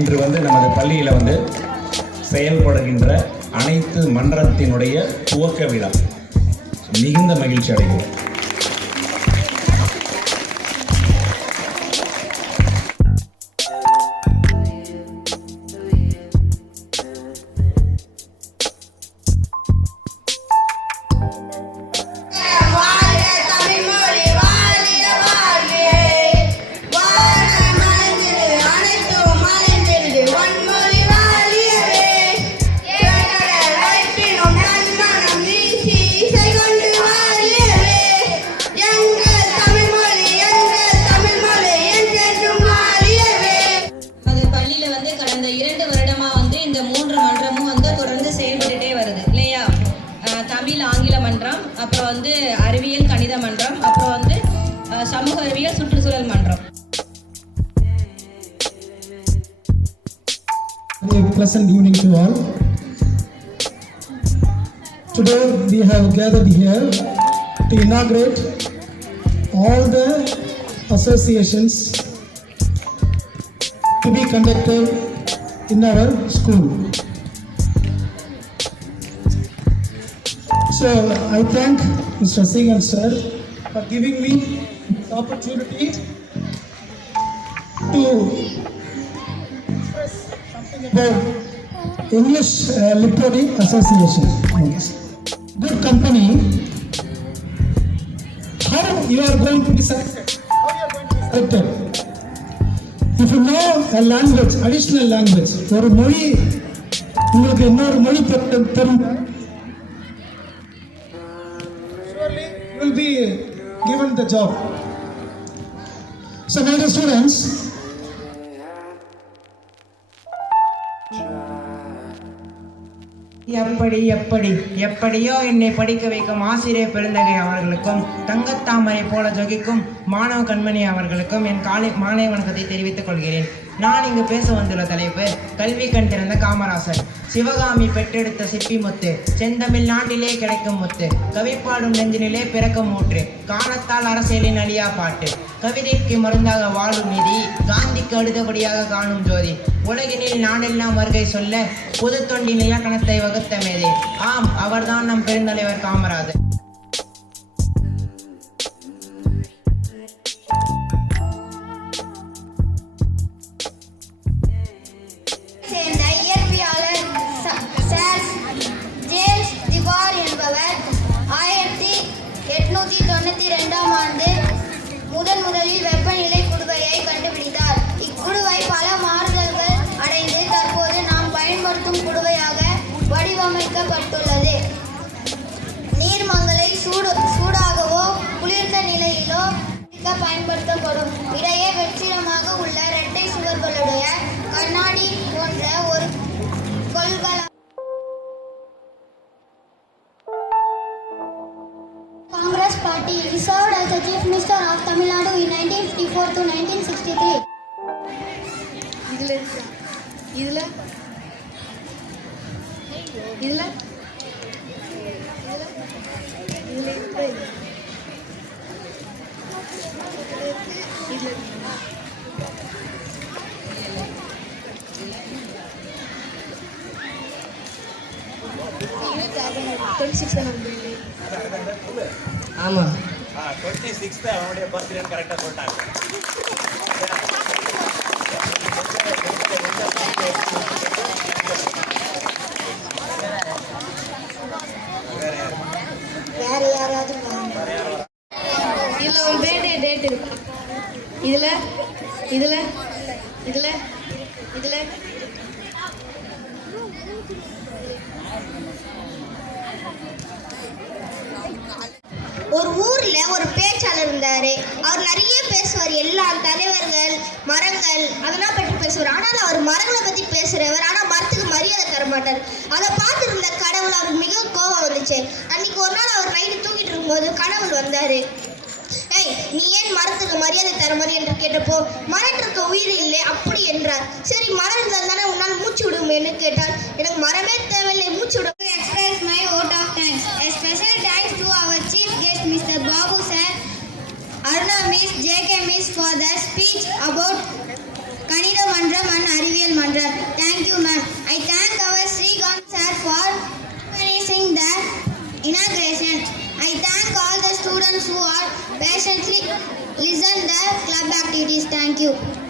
இன்று நமது பள்ளியில் செயல்படுகின்ற அனைத்து மன்றத்தினுடைய துவக்க விழா. மிகுந்த மகிழ்ச்சி அடைகிறோம். தமிழ் ஆங்கில மன்றம், அப்புறம் அறிவியல் கணித மன்றம், அப்புறம் சமூக அறிவியல் சுற்றுச்சூழல் மன்றம். A pleasant evening to all. Today we have gathered here to inaugurate all the associations to be conducted in our school. So I thank Mr. Singh sir for giving me the opportunity to express something about English Literary Association. Good company. How you are going to be selected? How you are going to be selected? If you know a language, additional language, ஒரு மொழி உங்களுக்கு இன்னொரு மொழி தெரியும், surely you will be given the job. So my dear students, எப்படியோ என்னை படிக்க வைக்கும் ஆசிரியர் பெருந்தகை அவர்களுக்கும் தங்கத்தாமரை போல ஜொகிக்கும் மாணவ கண்மணி அவர்களுக்கும் என் மாலை வணக்கத்தை தெரிவித்துக் கொள்கிறேன். நான் இங்கு பேச வந்துள்ள தலைப்பு கல்வி கண் திறந்த காமராசர். சிவகாமி பெற்றெடுத்த சிப்பி முத்து, செந்தமிழ் நாட்டிலே கிடைக்கும் முத்து, கவிப்பாடும் நெஞ்சினிலே பிறக்கும் ஊற்று, காணத்தால் அரசியலின் அழியா பாட்டு, கவிதைக்கு மருந்தாக வாழும் நிதி, காந்திக்கு அடுத்தபடியாக காணும் ஜோதி, உலகினில் நாடெல்லாம் வருகை சொல்ல பொது தொண்டின் இலக்கணத்தை வகுத்த மேதே. ஆம், அவர்தான் நம் பெருந்தலைவர் காமராஜர். முதலில் வெப்பநிலை குடுவையை கண்டுபிடித்தார். இக்குடுவை பல மாறுதல்கள் அடைந்து தற்போது நாம் பயன்படுத்தும் குடுவையாக வடிவமைக்கப்பட்டுள்ளது. நீர்மங்களை சூடாகவோ குளிர்ந்த நிலையிலோ பயன்படுத்தப்படும். இடையே வெற்றிடமாக உள்ள இரட்டை சுவர்களுடைய கண்ணாடி போன்ற ஒரு கொள்கலன். Congress Party. He served as the Chief Minister of Tamil Nadu in 1954 to 1963. ஆமா, 26 அவனுடைய பர்த்டே கரெக்டா சொல்லிட்டாங்க. வேற யாராவது இதுல ஒரு பர்த்டே டேட் இருக்கு. இதுல இதுல இதுல இதுல ஒரு ஊர்ல ஒரு பேச்சாளர் இருந்தாரு. அவர் நிறைய பேசுவார். எல்லா தலைவர்கள், மரங்கள் அதெல்லாம் பற்றி பேசுவார். ஆனால் அவர் மரங்களை பத்தி பேசுறவர், ஆனா மரத்துக்கு மரியாதை தர மாட்டார். அதை பார்த்து இருந்த கடவுள் அவருக்கு மிக கோபம் வந்துச்சு. அன்னைக்கு ஒரு நாள் அவர் நைட்டு தூங்கிட்டு இருக்கும்போது கடவுள் வந்தாரு. ஏய், நீ ஏன் மரத்துக்கு மரியாதை தர மாதிரி என்று கேட்டப்போ, மரத்திற்கு உயிர் இல்லை அப்படி என்றார். சரி, மரம் இருந்தால் தானே உன்னால் மூச்சு விடும் என்று கேட்டால், எனக்கு மரமே தேவையில்லை, மூச்சு விடும். Express my vote of thanks. A special thanks to our chief guest Mr. Babu sir, Aruna miss, JK miss for the speech about கணித மன்றம் and அறிவியல் மன்றம். inauguration. I thank all the students who are patiently listen the club activities. Thank you.